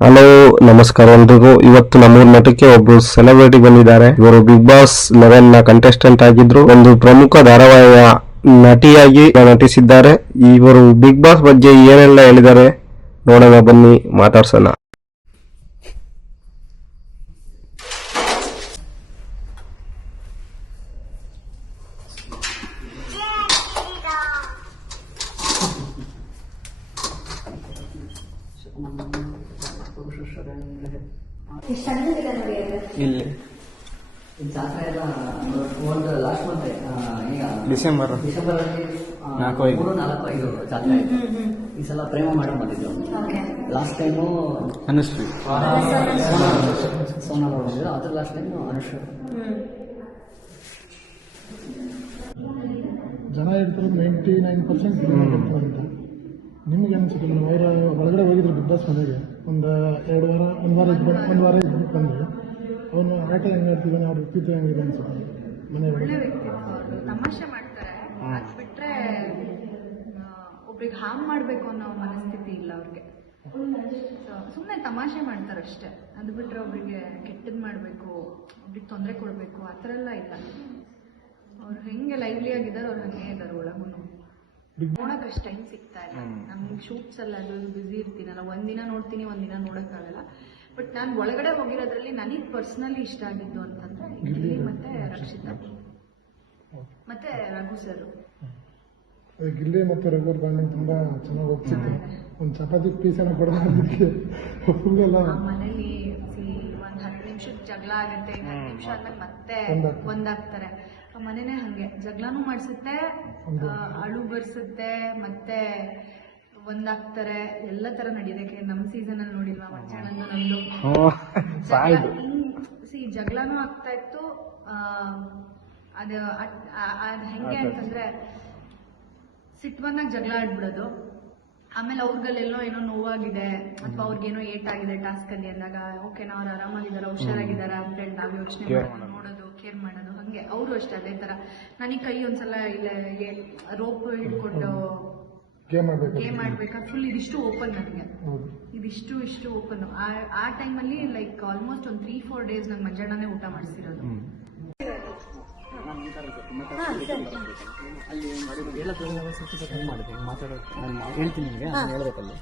Hello, ನಮಸ್ಕಾರ ಎಲ್ರಿಗೂ. ಇವತ್ತು ನಮ್ಮೂರ್ ಮಠಕ್ಕೆ ಒಬ್ರು ಸೆಲೆಬ್ರಿಟಿ ಬಂದಿದ್ದಾರೆ. ಇವರು ಬಿಗ್ ಬಾಸ್ 11 ನ ಕಂಟೆಸ್ಟೆಂಟ್ ಆಗಿದ್ರು. ಒಂದು ಪ್ರಮುಖ ಧಾರಾವಾಹಿಯ ನಟಿಯಾಗಿ ನಟಿಸಿದ್ದಾರೆ. ಇವರು ಬಿಗ್ ಬಾಸ್ ಬಗ್ಗೆ ಏನೆಲ್ಲ ಹೇಳಿದ್ದಾರೆ ನೋಡೋಣ, ಬನ್ನಿ ಮಾತಾಡ್ಸೋಣ. ಇಲ್ಲಿ ಜಾತ್ರೆ ಎಲ್ಲ ಒಂದು ಲಾಸ್ಟ್ ಮಂತ್ ಈಗ ಡಿಸೆಂಬರ್ ಅಲ್ಲಿ 4-5 ಜಾತ್ರೆ ಆಯ್ತು. ಈ ಸಲ ಪ್ರೇಮ ಮಾಡಿ ಬಂದಿದ್ರು. ಲಾಸ್ಟ್ ಟೈಮು ಅನುಶ್ರೀ ಸೋನಾಲ್ ಬಂದಿದ್ರು. ಅದ್ರ ಲಾಸ್ಟ್ ಟೈಮ್ ಅನುಶ್ರೀ. ಜನ ಹೇಳ್ತಾರೆ 99% ಅಂತ. ನಿಮ್ಗೆ ಅನ್ಸುತ್ತೆ? ಒಳಗಡೆ ಹೋಗಿದ್ರು ಬಿಗ್ ಬಾಸ್ ಮನೆಗೆ ಒಂದು ವಾರ ಇದ್ದು ಬಂದ್ರೆ ಅವನು ಆಟ ಹೆಂಗೆ ಆಡ್ತಿದ್ದಾನೆ, ಅವ್ರ ವ್ಯಕ್ತಿತ್ವ ಹೆಂಗಿದೆ ಅನ್ಸುತ್ತೆ? ಮನೆ ಒಳ್ಳೆ ವ್ಯಕ್ತಿತ್ವ, ಅವರು ತಮಾಷೆ ಮಾಡ್ತಾರೆ. ಅದು ಬಿಟ್ರೆ ಒಬ್ರಿಗೆ ಹಾಮ್ ಮಾಡಬೇಕು ಅನ್ನೋ ಮನಸ್ಥಿತಿ ಇಲ್ಲ ಅವ್ರಿಗೆ. ಸುಮ್ಮನೆ ತಮಾಷೆ ಮಾಡ್ತಾರೆ ಅಷ್ಟೇ. ಅದು ಬಿಟ್ರೆ ಒಬ್ರಿಗೆ ಕೆಟ್ಟದ್ ಮಾಡಬೇಕು, ಒಬ್ರಿಗೆ ತೊಂದರೆ ಕೊಡಬೇಕು ಆ ಥರ ಎಲ್ಲ ಇಲ್ಲ. ಅವ್ರು ಹೆಂಗೆ ಲೈವ್ಲಿ ಆಗಿದ್ದಾರೆ ಅವ್ರು ಹಂಗೆ ಇದ್ದಾರೆ ಒಳಗೂ. ನೋಡಕ್ ಅಷ್ಟು ಟೈಮ್ ಸಿಗ್ತಾ ಇಲ್ಲ ನಮ್ಗೆ. ಶೂಟ್ಸ್ ಎಲ್ಲ ಅದು ಬ್ಯುಸಿ ಇರ್ತೀನಲ್ಲ, ಒಂದಿನ ನೋಡ್ತೀನಿ ಒಂದಿನ ನೋಡೋಕ್ಕಾಗಲ್ಲ. ಬಟ್ ನಾನು ಒಳಗಡೆ ಹೋಗಿರೋದ್ರಲ್ಲಿ ನನಗೆ ಪರ್ಸನಲಿ ಇಷ್ಟ ಆಗಿದ್ದು ಅಂತಂದ್ರೆ ಗಿಲ್ಲಿ ಮತ್ತೆ ರಕ್ಷಿತಾ ಮತ್ತೆ ರಘು ಸರ್. ಗಿಲ್ಲಿ ಮತ್ತು ರಘು ಬಾಂಡಿಂಗ್ ತುಂಬಾ ಚೆನ್ನಾಗಿ ಹೋಗ್ತಿತ್ತು. ಒಂದು ಚಪಾತಿ ಪೀಸನ್ನು ಕೊಡೋದಕ್ಕೆ ಮನೇಲಿ ಒಂದ್ 10 ನಿಮಿಷಕ್ಕೆ ಜಗಳ ಆಗತ್ತೆ, 10 ನಿಮಿಷ ಆದ್ಮೇಲೆ ಮತ್ತೆ ಒಂದಾಗ್ತಾರೆ. ಮನೆನೇ ಹಂಗೆ ಜಗಳನೂ ಮಾಡಿಸುತ್ತೆ, ಅಳು ಬರ್ಸುತ್ತೆ, ಮತ್ತೆ ಒಂದಾಗ್ತಾರೆ. ಎಲ್ಲ ತರ ನಡೀದಕ್ಕೆ ನಮ್ಮ ಸೀಸನ್ ಅಲ್ಲಿ ನೋಡಿಲ್ವಾ ಮಂಚಣ್ಣಂದು ನಮ್ದು ಜಗಳನೂ ಆಗ್ತಾ ಇತ್ತು. ಅದ್ ಹೆಂಗೆ ಅಂತಂದ್ರೆ ಸಿಟ್ಟು ಬಂದಾಗ ಜಗಳ ಆಡ್ಬಿಡೋದು. ಆಮೇಲೆ ಅವ್ರಿಗಲ್ಲೆಲ್ಲೋ ಏನೋ ನೋವಾಗಿದೆ ಅಥವಾ ಅವ್ರಿಗೇನೋ ಏಟಾಗಿದೆ ಟಾಸ್ಕ್ ಅಲ್ಲಿ ಅಂದಾಗ ಓಕೆ ನಾವು ಅವ್ರು ಆರಾಮಾಗಿದಾರ, ಹುಷಾರಾಗಿದಾರ ಅಂತೇಳಿ ನಾವು ಯೋಚನೆ ನೋಡೋದು, ಕೇರ್ ಮಾಡೋದು. ಹಂಗೆ ಅವರು ಅಷ್ಟೇ ಅದೇ ತರ. ನನಗೆ ಕೈ ಒಂದ್ಸಲ ಇಲ್ಲ ರೋಪ್ ಹಿಡ್ಕೊಂಡು ಗೇಮ್ ಮಾಡ್ಬೇಕಾ, ಫುಲ್ ಇದಿಷ್ಟು ಓಪನ್ ನನಗೆ, ಇಷ್ಟು ಓಪನ್. ಆ ಟೈಮಲ್ಲಿ ಲೈಕ್ ಆಲ್ಮೋಸ್ಟ್ ಒಂದು 3-4 ಡೇಸ್ ನಂಗೆ ಮಂಜಣ್ಣನೇ ಊಟ ಮಾಡಿಸಿರೋದು. ಹೇಳ್ತೀನಿ ನಿಮಗೆ ಹೇಳ್ಬೇಕಲ್ಲಿ.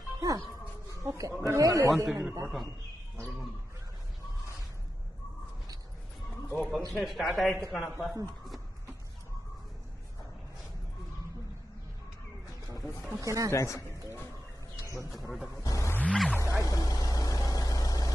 ಫಂಕ್ಷನ್ ಸ್ಟಾರ್ಟ್ ಆಯ್ತು ಕಣಪ್ಪ. ಓಕೆನಾ? ಥ್ಯಾಂಕ್ಸ್.